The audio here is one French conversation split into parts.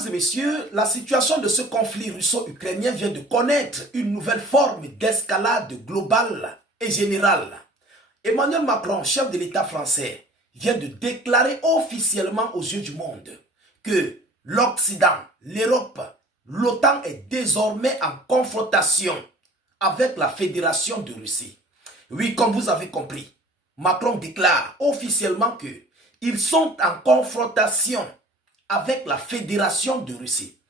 Mesdames et messieurs, la situation de ce conflit russo-ukrainien vient de connaître une nouvelle forme d'escalade globale et générale. Emmanuel Macron, chef de l'État français, vient de déclarer officiellement aux yeux du monde que l'Occident, l'Europe, l'OTAN est désormais en confrontation avec la Fédération de Russie. Oui, comme vous avez compris, Macron déclare officiellement qu'ils sont en confrontation avec la Fédération de Russie.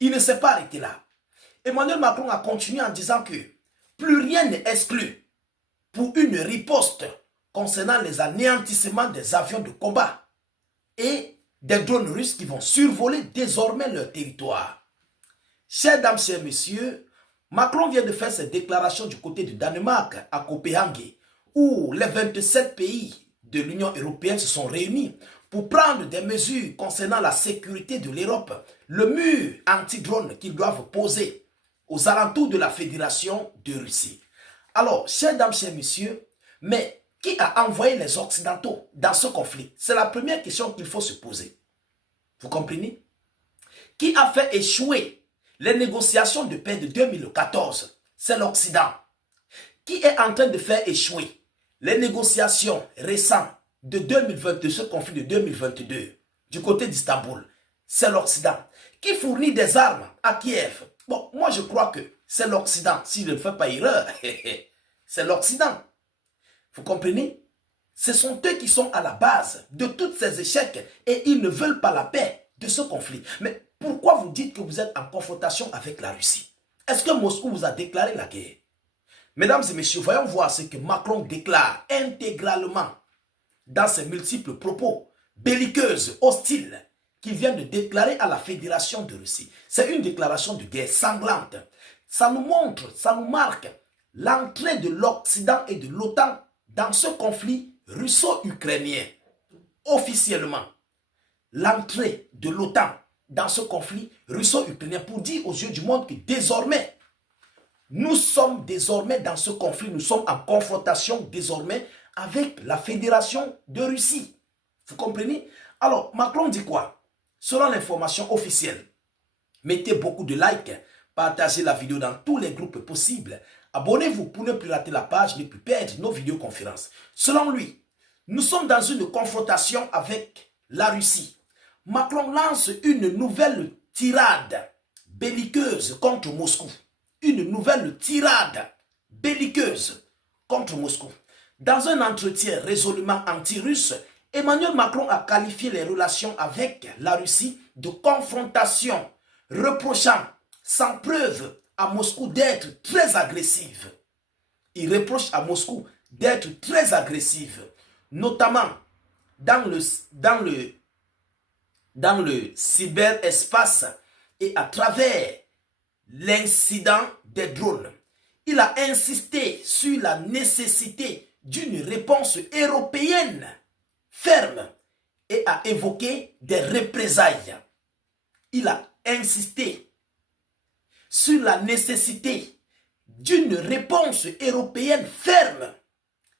Il ne s'est pas arrêté là. Emmanuel Macron a continué en disant que plus rien n'est exclu pour une riposte concernant les anéantissements des avions de combat et des drones russes qui vont survoler désormais leur territoire. Chers dames, chers messieurs, Macron vient de faire ses déclarations du côté du Danemark à Copenhague, où les 27 pays de l'Union européenne se sont réunis pour prendre des mesures concernant la sécurité de l'Europe, le mur anti-drone qu'ils doivent poser aux alentours de la Fédération de Russie. Alors, chers dames, chers messieurs, mais qui a envoyé les Occidentaux dans ce conflit? C'est la première question qu'il faut se poser. Vous comprenez? Qui a fait échouer les négociations de paix de 2014? C'est l'Occident. Qui est en train de faire échouer les négociations récentes de 2022, ce conflit de 2022, du côté d'Istanbul? C'est l'Occident. Qui fournit des armes à Kiev? Bon, moi je crois que c'est l'Occident. Si je ne fais pas erreur, c'est l'Occident. Vous comprenez? Ce sont eux qui sont à la base de tous ces échecs et ils ne veulent pas la paix de ce conflit. Mais pourquoi vous dites que vous êtes en confrontation avec la Russie? Est-ce que Moscou vous a déclaré la guerre? Mesdames et messieurs, voyons voir ce que Macron déclare intégralement dans ses multiples propos belliqueuses, hostiles, qu'il vient de déclarer à la Fédération de Russie. C'est une déclaration de guerre sanglante. Ça nous montre, ça nous marque l'entrée de l'Occident et de l'OTAN dans ce conflit russo-ukrainien. Officiellement, l'entrée de l'OTAN dans ce conflit russo-ukrainien pour dire aux yeux du monde que désormais, nous sommes désormais dans ce conflit, nous sommes en confrontation désormais avec la Fédération de Russie. Vous comprenez? Alors, Macron dit quoi? Selon l'information officielle, mettez beaucoup de likes, partagez la vidéo dans tous les groupes possibles, abonnez-vous pour ne plus rater la page, ne plus perdre nos vidéoconférences. Selon lui, nous sommes dans une confrontation avec la Russie. Macron lance une nouvelle tirade belliqueuse contre Moscou. Une nouvelle tirade belliqueuse contre Moscou. Dans un entretien résolument anti-russe, Emmanuel Macron a qualifié les relations avec la Russie de confrontation, reprochant sans preuve à Moscou d'être très agressive. Il reproche à Moscou d'être très agressive, notamment dans le cyberespace et à travers l'incident des drones. Il a insisté sur la nécessité d'une réponse européenne ferme et a évoqué des représailles. Il a insisté sur la nécessité d'une réponse européenne ferme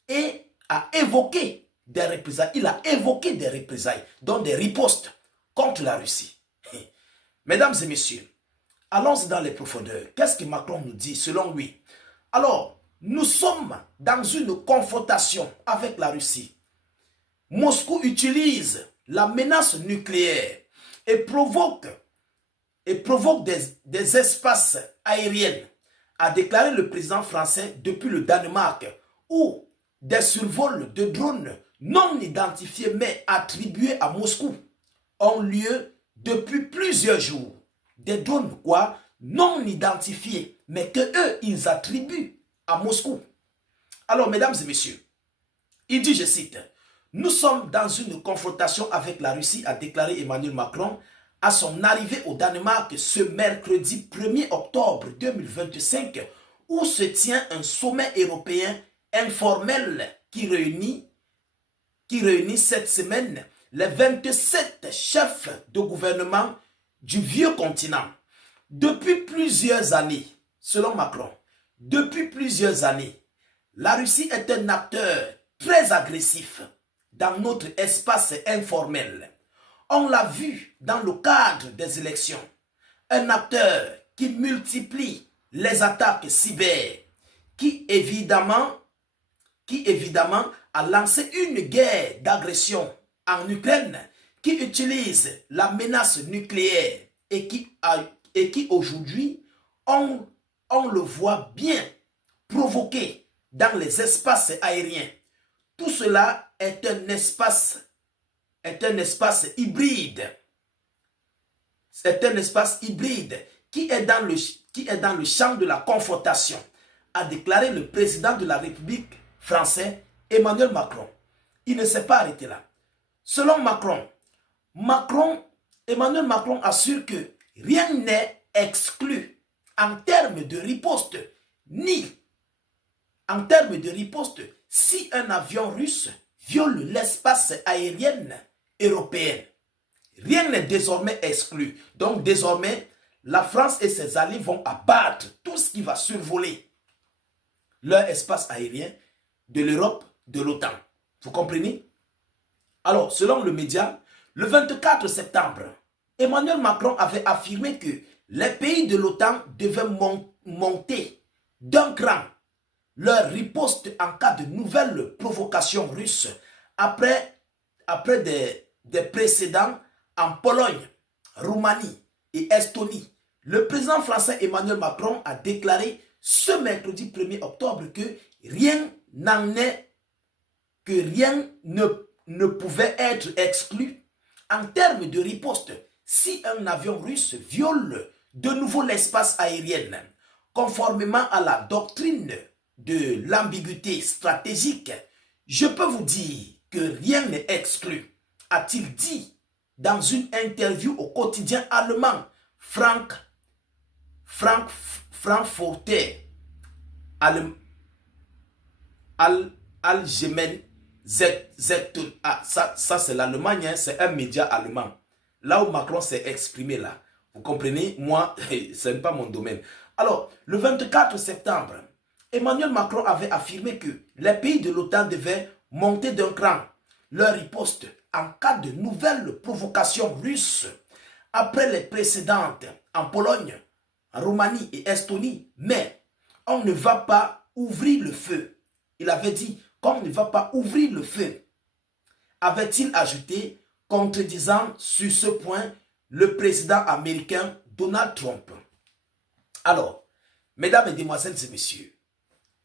et a évoqué des représailles. Il a évoqué des représailles, donc des ripostes contre la Russie. Mesdames et messieurs, allons dans les profondeurs. Qu'est-ce que Macron nous dit selon lui? Alors, nous sommes dans une confrontation avec la Russie. Moscou utilise la menace nucléaire et provoque des espaces aériens, a déclaré le président français depuis le Danemark, où des survols de drones non identifiés mais attribués à Moscou ont lieu depuis plusieurs jours. Des drones quoi? Non identifiés, mais que eux, ils attribuent à Moscou. Alors, mesdames et messieurs, il dit, je cite, « Nous sommes dans une confrontation avec la Russie », a déclaré Emmanuel Macron à son arrivée au Danemark ce mercredi 1er octobre 2025, où se tient un sommet européen informel qui réunit cette semaine les 27 chefs de gouvernement du vieux continent. Depuis plusieurs années, selon Macron, depuis plusieurs années, la Russie est un acteur très agressif dans notre espace informel. On l'a vu dans le cadre des élections. Un acteur qui multiplie les attaques cyber, qui évidemment a lancé une guerre d'agression en Ukraine, qui utilise la menace nucléaire et qui aujourd'hui, on le voit bien provoquer dans les espaces aériens. Tout cela est un espace hybride. C'est un espace hybride qui est dans le champ de la confrontation, a déclaré le président de la République français, Emmanuel Macron. Il ne s'est pas arrêté là. Selon Emmanuel Macron assure que rien n'est exclu en termes de riposte, ni en termes de riposte si un avion russe viole l'espace aérien européen. Rien n'est désormais exclu. Donc désormais, la France et ses alliés vont abattre tout ce qui va survoler leur espace aérien de l'Europe, de l'OTAN. Vous comprenez? Alors, selon le média, le 24 septembre, Emmanuel Macron avait affirmé que les pays de l'OTAN devaient monter d'un cran leur riposte en cas de nouvelles provocations russes après des précédents en Pologne, Roumanie et Estonie. Le président français Emmanuel Macron a déclaré ce mercredi 1er octobre que rien ne pouvait être exclu en termes de riposte si un avion russe viole de nouveau l'espace aérien, conformément à la doctrine de l'ambiguïté stratégique. Je peux vous dire que rien n'est exclu, a-t-il dit dans une interview au quotidien allemand Frankfurter Allgemeine Zeitung. Ah, ça c'est l'Allemagne, hein, c'est un média allemand. Là où Macron s'est exprimé là. Vous comprenez? Moi, ce n'est pas mon domaine. Alors, le 24 septembre, Emmanuel Macron avait affirmé que les pays de l'OTAN devaient monter d'un cran leur riposte en cas de nouvelles provocations russes après les précédentes en Pologne, en Roumanie et Estonie. Mais on ne va pas ouvrir le feu. Il avait dit qu'on ne va pas ouvrir le feu, avait-il ajouté, contredisant sur ce point le président américain Donald Trump. Alors, mesdames, mesdemoiselles et messieurs,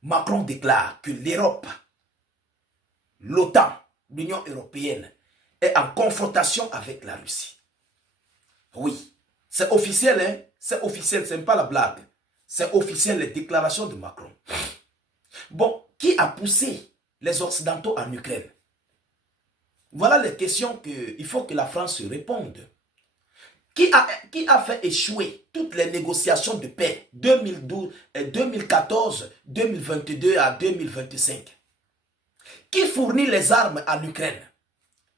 Macron déclare que l'Europe, l'OTAN, l'Union européenne, est en confrontation avec la Russie. Oui, c'est officiel, hein? C'est officiel, ce n'est pas la blague. C'est officiel, les déclarations de Macron. Bon, qui a poussé les Occidentaux en Ukraine? Voilà les questions qu'il faut que la France se réponde. Qui a fait échouer toutes les négociations de paix 2014, 2022 à 2025? Qui fournit les armes à l'Ukraine?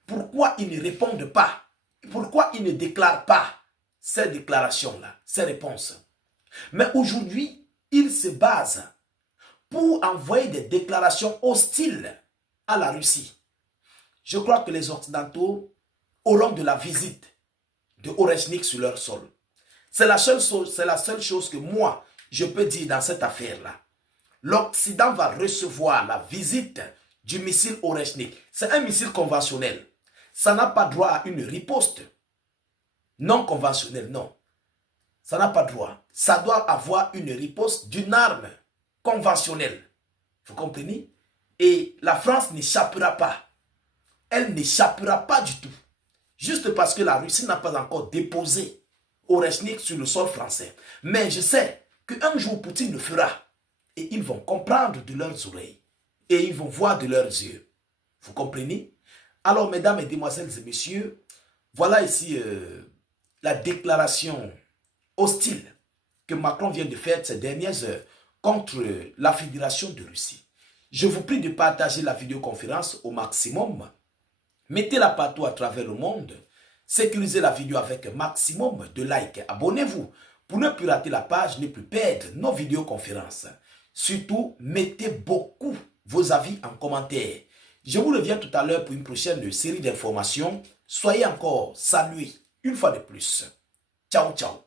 Pourquoi ils ne répondent pas? Pourquoi ils ne déclarent pas ces déclarations-là, ces réponses? Mais aujourd'hui, ils se basent pour envoyer des déclarations hostiles à la Russie. Je crois que les Occidentaux auront de la visite de Oreshnik sur leur sol. C'est la seule chose que moi, je peux dire dans cette affaire-là. L'Occident va recevoir la visite du missile Oreshnik. C'est un missile conventionnel. Ça n'a pas droit à une riposte non conventionnelle, non. Ça n'a pas droit. Ça doit avoir une riposte d'une arme conventionnelle. Vous comprenez? Et la France n'échappera pas. Elle n'échappera pas du tout. Juste parce que la Russie n'a pas encore déposé Oreshnik sur le sol français. Mais je sais qu'un jour Poutine le fera. Et ils vont comprendre de leurs oreilles. Et ils vont voir de leurs yeux. Vous comprenez? Alors, mesdames, mesdemoiselles et messieurs, voilà ici la déclaration hostile que Macron vient de faire ces dernières heures contre la Fédération de Russie. Je vous prie de partager la vidéoconférence au maximum. Mettez-la partout à travers le monde. Sécurisez la vidéo avec un maximum de likes. Abonnez-vous pour ne plus rater la page, ne plus perdre nos vidéoconférences. Surtout, mettez beaucoup vos avis en commentaire. Je vous reviens tout à l'heure pour une prochaine série d'informations Soyez encore salués une fois de plus. Ciao, ciao.